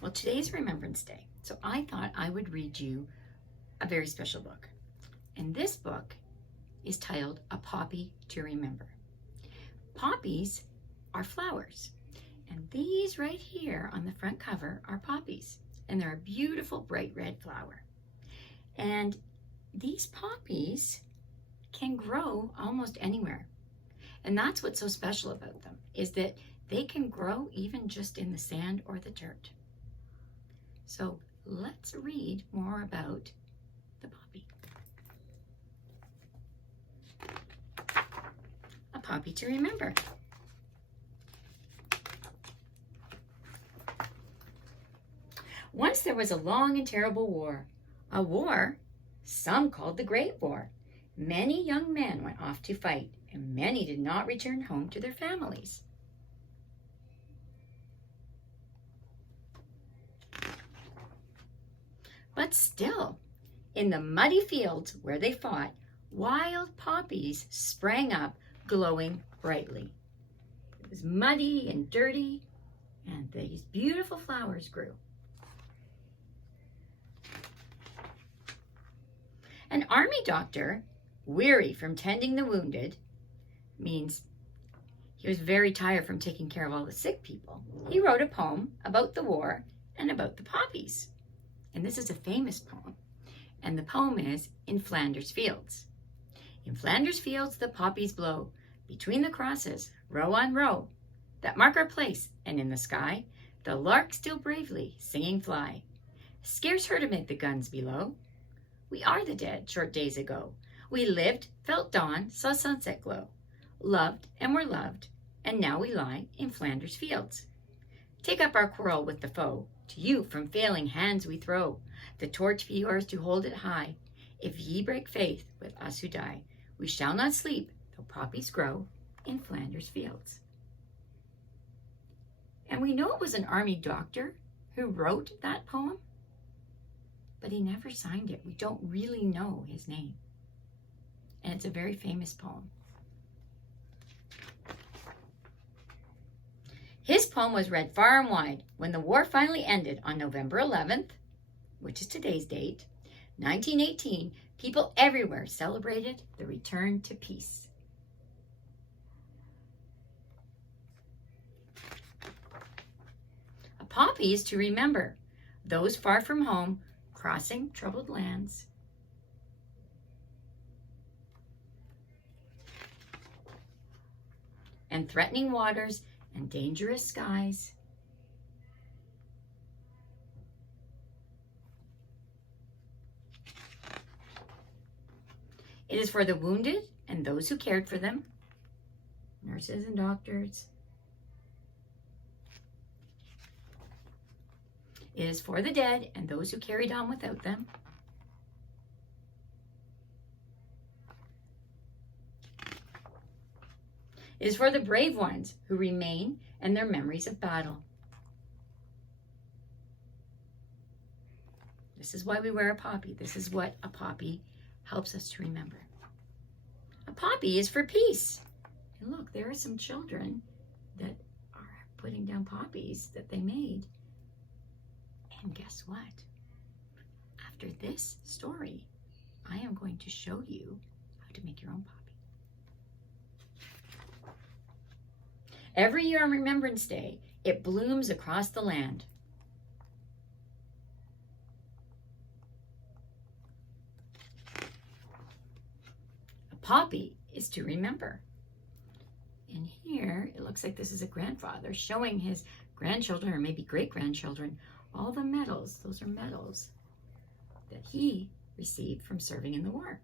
Well, today's Remembrance Day, so I thought I would read you a very special book. And this book is titled A Poppy to Remember. Poppies are flowers, and these right here on the front cover are poppies, and they're a beautiful bright red flower. And these poppies can grow almost anywhere. And that's what's so special about them, is that they can grow even just in the sand or the dirt. So let's read more about the poppy. A Poppy to Remember. Once there was a long and terrible war. A war some called the Great War. Many young men went off to fight, and many did not return home to their families. But still, in the muddy fields where they fought, wild poppies sprang up, glowing brightly. It was muddy and dirty, and these beautiful flowers grew. An army doctor, weary from tending the wounded, means he was very tired from taking care of all the sick people. He wrote a poem about the war and about the poppies. And this is a famous poem. And the poem is In Flanders Fields. In Flanders fields the poppies blow, between the crosses, row on row, that mark our place, and in the sky, the lark still bravely singing fly. Scarce heard amid the guns below. We are the dead, short days ago. We lived, felt dawn, saw sunset glow, loved and were loved, and now we lie in Flanders fields. Take up our quarrel with the foe, to you from failing hands we throw. The torch be yours to hold it high. If ye break faith with us who die, we shall not sleep, though poppies grow in Flanders fields. And we know it was an army doctor who wrote that poem, but he never signed it. We don't really know his name. And it's a very famous poem. His poem was read far and wide when the war finally ended on November 11th, which is today's date, 1918. People everywhere celebrated the return to peace. A poppy is to remember those far from home, crossing troubled lands. And threatening waters and dangerous skies. It is for the wounded and those who cared for them, nurses and doctors. It is for the dead and those who carried on without them. It is for the brave ones who remain and their memories of battle. This is why we wear a poppy. This is what a poppy helps us to remember. A poppy is for peace. And look, there are some children that are putting down poppies that they made. And guess what? After this story, I am going to show you how to make your own poppy. Every year on Remembrance Day, it blooms across the land. A poppy is to remember. And here, it looks like this is a grandfather showing his grandchildren, or maybe great-grandchildren, all the medals. Those are medals that he received from serving in the war.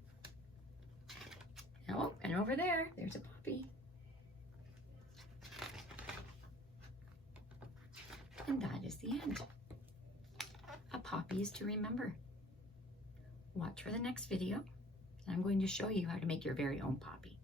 Oh, and over there, there's a poppy. And that is the end. A poppy is to remember. Watch for the next video, and I'm going to show you how to make your very own poppy.